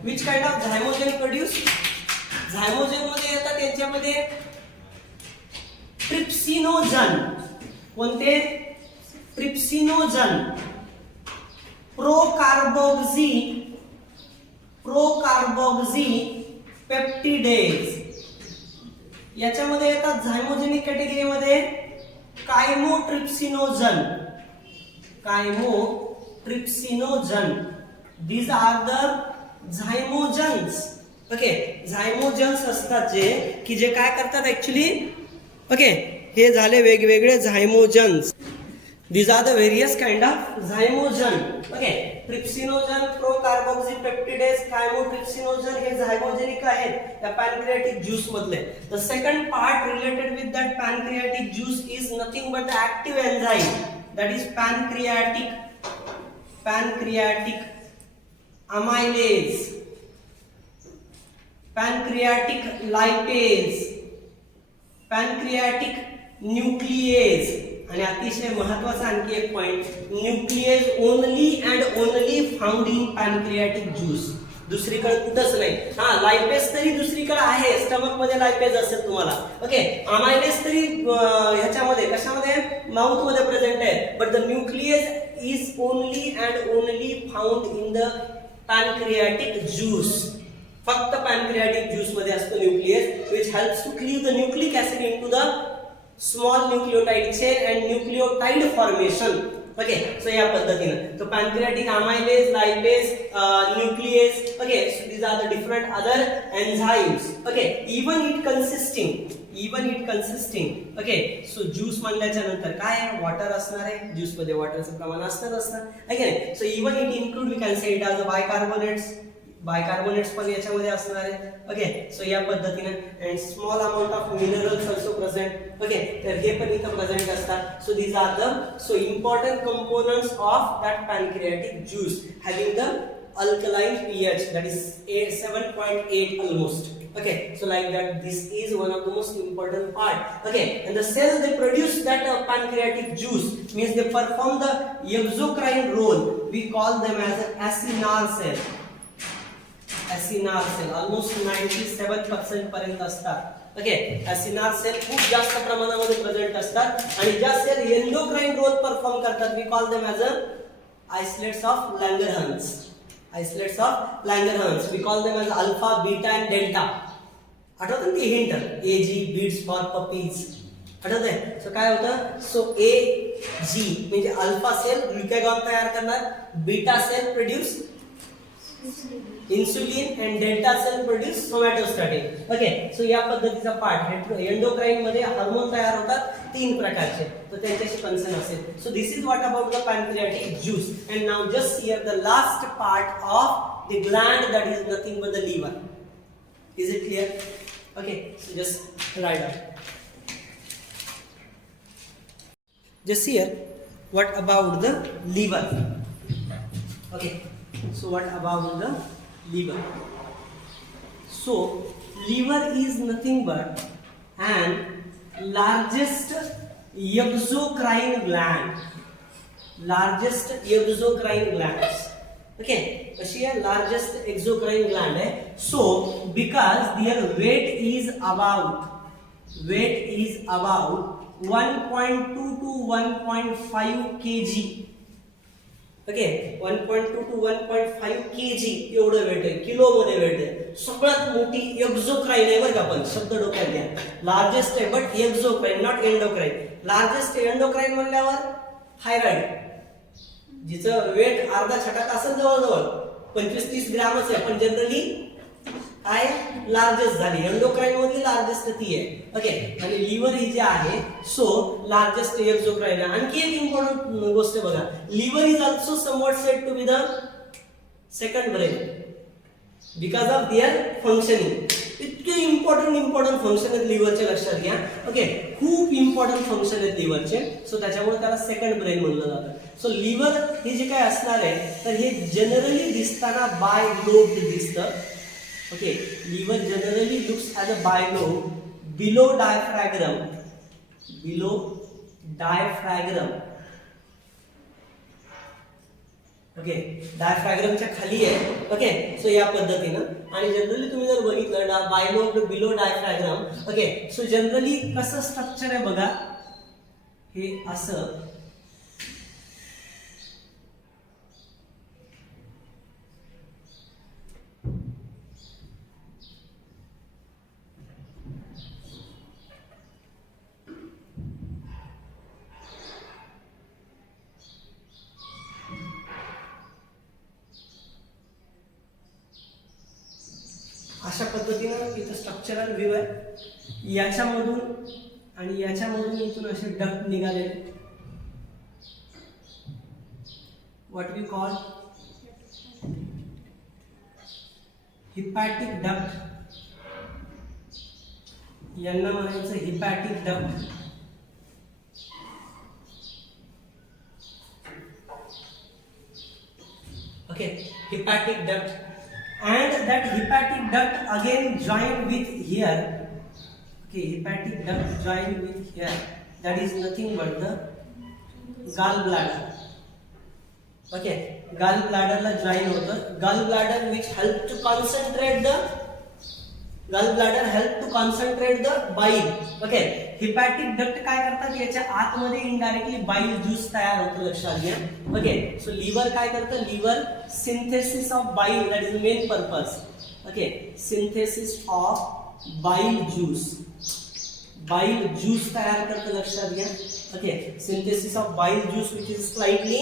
Which kind of zymogen produced? झायमोजन मध्ये येतात त्यांच्यामध्ये trypsinogen. कोणते? Trypsinogen, procarboxy peptidase. याच्यामध्ये येतात zymogenic कॅटेगरीमध्ये chymotrypsinogen. These are the zymogens. Okay, zymogens असतात जे की जे काय करतात ऍक्च्युली. ओके, हे झाले वेगवेगळे झायमोजन्स. These are the various kind of zymogen. Okay, trypsinogen, procarboxypeptidase, chymotrypsinogen हे zymogenik आहेत त्या pancreatic juice मधले. The second part related with that pancreatic juice is nothing but the active enzyme, that is pancreatic amylase, pancreatic lipase, pancreatic nuclease. आणि अतिशय महत्त्वाचा आणखी एक point, nucleus only and only found in pancreatic juice. दुसरीकडे कुठंच नाही. हा, लायपेज तरी दुसरीकडे आहे, स्टमक मध्ये लायपेज असेल तुम्हाला. ओके, अमायलेज तरी ह्याच्यामध्ये कशामध्ये माउथ मध्ये प्रेझेंट आहे. But the nucleus is only and only found in the pancreatic juice. फक्त पॅनक्रियाटिक ज्यूस मध्ये असतो nucleus, which helps to cleave the nucleic acid into the small nucleotide chain and nucleotide formation. Okay, so या पद्धतीने तो pancreatic amylase, lipase, nuclease. Okay, so these are the different other enzymes. Okay, even it consisting. Okay, so juice म्हणल्याच्या नंतर काय आहे, वॉटर असणार आहे. ज्यूस मध्ये वॉटरचं प्रमाण असतंच. Okay, so even it include, we can say it as a bicarbonates पण याच्यामध्ये असणार आहे. ओके, सो या पद्धतीने and small amount of minerals also present. Okay, तर हे पण इथं प्रेझेंट असतात. So these are the important components of that pancreatic juice having the alkaline pH, that is 7.8 almost. Okay, so like that, this is one of the most important part. Okay, and the cells they produce that pancreatic juice means they perform the exocrine role. We call them as an acinar cell. Almost 97% पर्यंत असतात. Okay, acinar cell खूप जास्त प्रमाणामध्ये प्रेझेंट असतात आणि ज्या cell endocrine role perform करतात, we call them as isolates of Langerhans. We call them as alpha, beta and delta. आठवतं ना ते hint, AG beats for puppies. आठवतंय? सो काय होतं, सो AG म्हणजे अल्फा सेल ग्लुकागॉन तयार करणार, beta cell produce insulin and delta cell produce somatostatin. Okay, so या पद्धतीचा पार्ट एंडोक्राइन मध्ये हार्मोन तयार होतात 3 प्रकारचे, तर त्यांच्याशी कन्सर्न असेल. So this is what about the pancreatic juice. And now just here the last part of the gland, that is nothing but the liver. Is it clear? Okay, so just write down. Just here, what about the liver? Okay, so what about the liver? So liver is nothing but an largest exocrine gland. Okay, कशी आहे, largest exocrine gland आहे. So because their weight is about 1.2 to 1.5 kg. Okay, 1.2 to 1.5 kg एवढं वेट आहे, किलो मध्ये वेट आहे. सगळ्यात मोठी एक्झोक्राइन आहे बरं का, पण शब्द डोक्यात घ्या. लार्जेस्ट आहे but exocrine, not endocrine. Largest endocrine म्हणल्यावर थायरॉइड, जिचं वेट अर्धा छटाक असेल, जवळजवळ 25-30 ग्रॅमच आहे, पण जनरली काय लार्जेस्ट झाली. एंडोक्राइन मध्ये लार्जेस्ट ती आहे. ओके, आणि लिव्हर ही जे आहे, सो लार्जेस्ट एक्झोक्राइन आहे. आणखी एक इम्पॉर्टंट गोष्ट बघा, liver is also somewhat said to be the second brain because of their functioning. इतके इम्पॉर्टंट फंक्शन आहेत लिव्हरचे, लक्षात घ्या. ओके, खूप इम्पॉर्टंट फंक्शन आहेत लिव्हरचे, सो त्याच्यामुळे त्याला सेकंड ब्रेन म्हणलं जातं. सो लिव्हर हे जे काय असणार आहे, तर हे जनरली दिसताना बाय लोब दिसतं. Okay, liver generally looks as a bilobe below diaphragm. Okay, डायफ्रॅग्रामच्या खाली आहे. ओके, सो या पद्धतीनं. आणि जनरली तुम्ही जर बघितलं बिलो डायफ्रॅग्राम, ओके, सो जनरली कसं स्ट्रक्चर आहे बघा, हे असं अशा पद्धतीनं इथं स्ट्रक्चरल व्ह्यू आहे. याच्यामधून आणि याच्यामधून इथून असे डक्ट निघालेले, what we call hepatic duct. यांना म्हणायचं hepatic duct. Okay, hepatic duct. And that hepatic duct again joined with here. Okay, hepatic duct joined with here. That is nothing but the gallbladder. Okay, gallbladder la join होतं. Gallbladder which help to concentrate the bile. Okay, hepatic duct काय करतात, याच्या आतमध्ये इनडायरेक्टली बाईल juice तयार होतो, लक्षात घ्या. ओके, सो लिव्हर काय करतं, liver synthesis of bile, that is main purpose. Okay, synthesis of bile juice तयार करतं, लक्षात घ्या. Okay, synthesis of bile juice which is slightly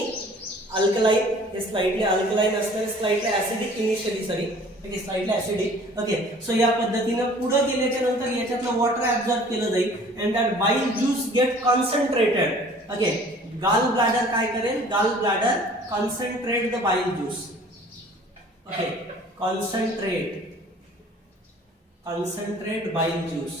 alkaline. हे स्लाइटली अल्कलाइन असतं, slightly acidic initially, sorry. Okay, slightly acidic. Okay, so या पद्धतीनं पुढे गेल्याच्या नंतर याच्यातलं वॉटर ऍब्सॉर्ब केलं जाईल अँड दॅट बाईल ज्यूस गेट कॉन्सन्ट्रेटेड. ओके, गाल ब्लॅडर काय करेल, गाल ब्लॅडर कॉन्सन्ट्रेट द बाईल ज्यूस. ओके, कॉन्सन्ट्रेट बाईल juice.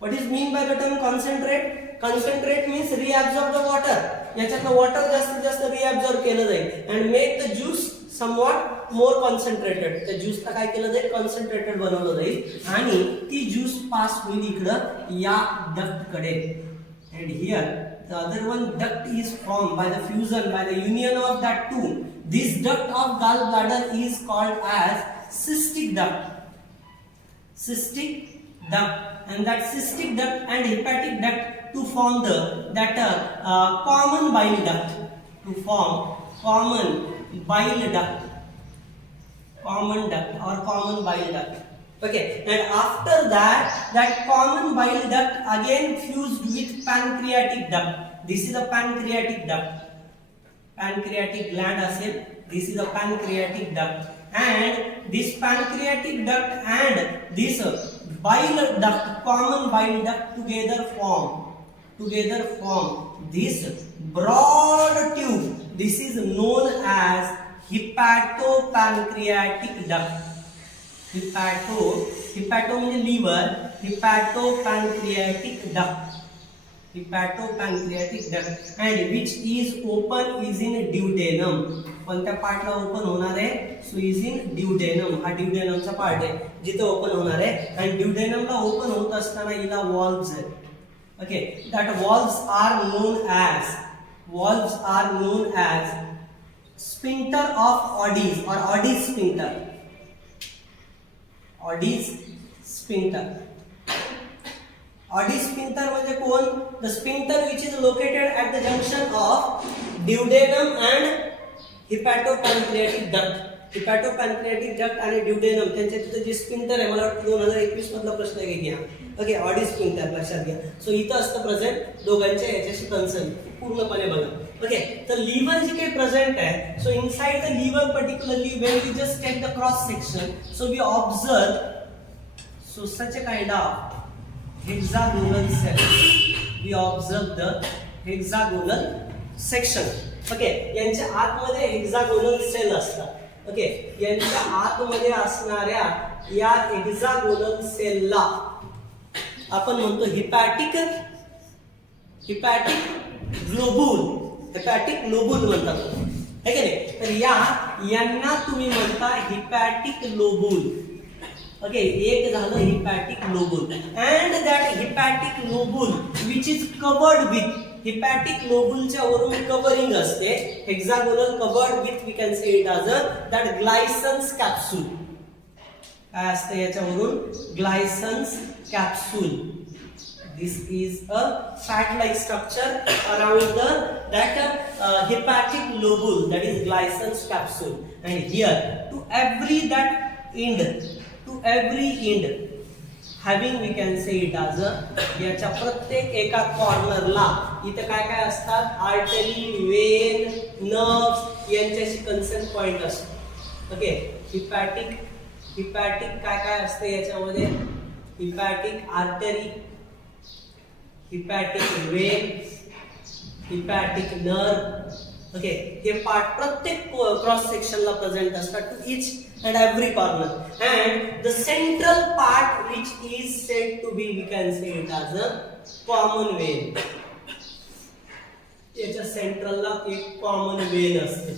What is mean by the term concentrate? Concentrate means reabsorb the water. याच्यातलं वॉटर जास्तीत जास्त reabsorb केलं जाईल and make the juice somewhat more concentrated. त्या ज्यूसला काय केलं जाईल, कॉन्सन्ट्रेटेड बनवलं जाईल आणि ती ज्यूस पास होईल इकडं या डक्ट कडे. And here the other one duct is formed by the fusion, by the union of that two. This duct of gallbladder is called as cystic duct. Cystic duct. And that cystic duct and hepatic duct to form common bile duct, to form common bile duct, common duct or common bile duct. Okay, and after that common bile duct again fused with pancreatic duct. This is a pancreatic duct. Pancreatic gland असेल, this is a pancreatic duct, and this pancreatic duct and this bile duct, common bile duct together form this broad tube. This is known as hepatopancreatic duct. Hepato means liver, hepatopancreatic duct. And which is open is in duodenum. कोणत्या पार्टला ओपन होणार आहे, सो is in ड्युडेनम. हा ड्युडेनमचा पार्ट आहे जिथे ओपन होणार आहे. आणि ड्युडेनमला ओपन होत असताना हिला वॉल्व्स आहेत. Okay, that valves are known as sphincter of Oddi's or Oddi's sphincter. Oddi's sphincter म्हणजे कोण, the sphincter which is located at the junction of duodenum and hepatopancreatic duct. Hepatopancreatic duct आणि ड्युडेनम त्यांच्या तिथे जे स्फिंक्टर आहे, मला वाटतं 2021 मधला प्रश्न आहे घ्या. ओके, ऑडी स्फिंक्टर लक्षात घ्या. सो इथं असतं प्रेझेंट दोघांच्या याच्याशी कन्सर्न पूर्णपणे बघा. ओके, तर लिव्हर जे काही प्रेझेंट आहे, so inside the liver particularly when we just take the cross section, so we observe so such a kind of hexagonal cell. We observe the hexagonal section. Okay, यांच्या आतमध्ये हेक्सागोनल सेल असतात. ओके, यांच्या आतमध्ये असणाऱ्या या हेक्सागोनल सेलला आपण म्हणतो हिपॅटिक ग्लोबुल म्हणतात, है की नाही. तर यांना तुम्ही म्हणता हिपॅटिक लोबुल. ओके, एक झालं hepatic lobule. And that hepatic lobule which is covered with hepatic लोबुलच्या वरून कव्हरिंग असते, hexagonal covered with we can say it as a that Glisson's capsule. काय असते याच्यावरून? Glisson's capsule. This is a fat-like structure around that hepatic lobule, that is Gleison's capsule. And here, to every end, having we can say it as a, याच्या प्रत्येक एका कॉर्नरला इथे काय काय असतात? आर्टरी, वेन, नर्व्स यांच्याशी कन्सर्न पॉइंट असतो. ओके, हिपॅटिक काय काय असते याच्यामध्ये? Hepatic artery, hepatic vein, hepatic nerve. Okay, हे पार्ट प्रत्येक क्रॉस सेक्शनला प्रेझेंट असतात to each and every corner. And the central part which is said to be we can say it as a common vein. याच्या सेंट्रलला एक common vein असते,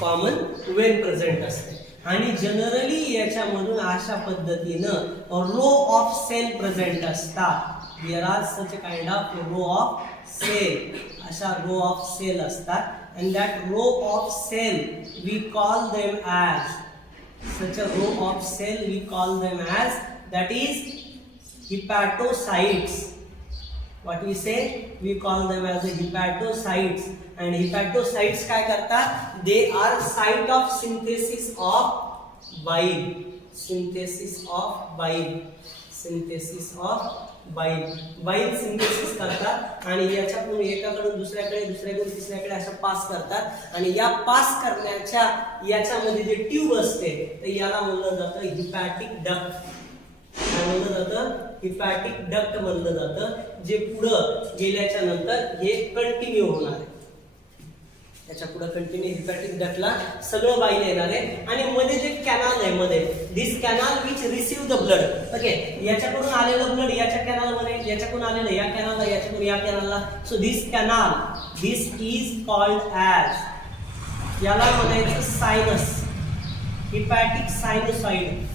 common vein present असते. आणि जनरली याच्यामधून अशा पद्धतीनं रो ऑफ सेल प्रेझेंट असतात. There are such a kind of row of cell. अशा row of cell असतात. And that row of cell we call them as, such a row of cell we call them as, that is hepatocytes. What we say? We call them as the hepatocytes. And hepatocytes काय करतात? They are site of synthesis of bile. Synthesis of bile. Synthesis of बाईल सिंथेसिस करतात आणि याच्याकडून एकाकडून दुसऱ्याकडे, दुसऱ्याकडून तिसऱ्याकडे अशा पास करतात. आणि या पास करण्याच्या याच्यामध्ये जे ट्यूब असते तर याला म्हणलं जातं हिपॅटिक डक्ट. काय म्हणलं जातं? हिपॅटिक डक्ट म्हणलं जातं, जे पुढं गेल्याच्या नंतर हे कंटिन्यू होणार आहे. त्याच्या पुढे कंटिन्यू हिपॅटिक डक्टला सगळं बाईल येणार आहे. आणि मध्ये जे कॅनाल आहे मध्ये, this canal which receive the blood. Okay, याच्याकडून आलेलं ब्लड याच्या कॅनाल मध्ये, याच्याकडून आलेलं या कॅनालला, याच्याकडून या कॅनालला. So this canal, this is called as, याला म्हणायचं सायनस, हिपॅटिक सायनोसाइड.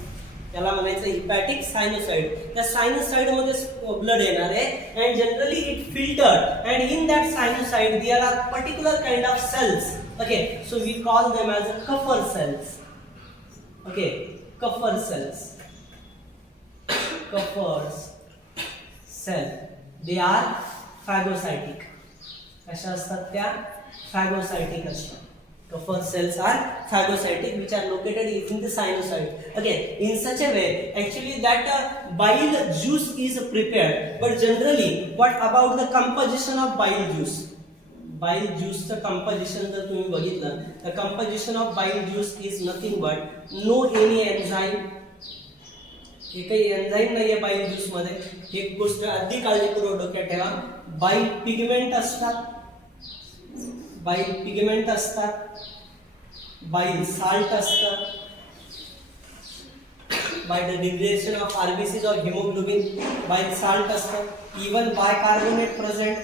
याला म्हणायचं हिपॅटिक सायनोसाइड. त्या सायनोसाइड मध्ये ब्लड येणार आहे. And generally it filtered, and in that sinusoid there are particular kind of cells. Okay, so we call them as a Kupffer cells. Okay, Kupffer cells, Kupffer's cell, they are phagocytic. कशा असतात त्या? फॅगोसाइटिक असतात. Kafir cells are phagocytic, which are located in the sinusoid. Okay, in such a way, actually that bile juice is prepared. But generally, what about the composition of bile juice? Bile juice चं composition जर तुम्ही बघितलं, the composition of bile juice is nothing but no any enzyme. एकही एन्झाईम नाहीये बाईल ज्यूस मध्ये. एक गोष्ट अगदी काळजीपूर्वक डोक्यात ठेवा, बाईल पिगमेंट असतात, बाईल पिगमेंट असतात, बाईल साल्ट असतात. By the degradation of RBCs of haemoglobin bile salt असतात. Even bicarbonate present,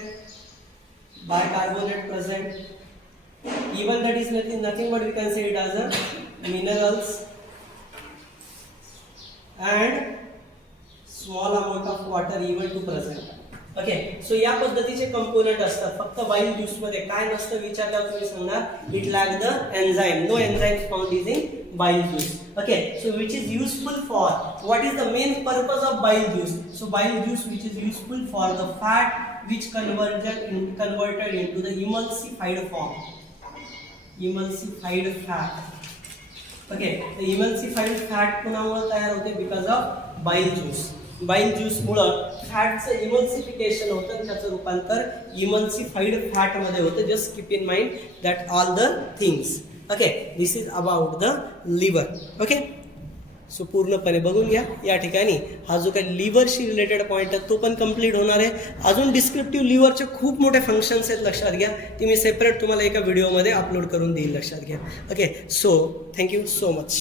bicarbonate present. Even that is nothing but we can say it as a minerals and small amount of water even to present. Okay, so या पद्धतीचे कंपोनेंट असतात. फक्त बाईल ज्यूस मध्ये काय नसतं विचारल्यावर तुम्ही सांगणार it lack the enzyme. No enzyme found is in bile juice. Okay, so which is useful for, what is the main purpose of bile juice? So bile juice which is useful for the fat which converted into the emulsified form. Emulsified fat. Okay, तर emulsified fat कोणामुळे तयार होते? Because of bile juice. Bile juice मुळे फॅटचं emulsification होतं, त्याचं रूपांतर emulsified fat मध्ये होतं. Just keep in mind that all the things. Okay, this is about the liver. Okay, so पूर्णपणे बघून घ्या. या ठिकाणी हा जो काही लिव्हरशी रिलेटेड पॉईंट आहे तो पण कंप्लीट होणार आहे. अजून डिस्क्रिप्टिव्ह लिव्हरचे खूप मोठे फंक्शन्स आहेत, लक्षात घ्या. ती मी सेपरेट तुम्हाला एका व्हिडिओमध्ये अपलोड करून देईल, लक्षात घ्या. Okay, so thank you so much.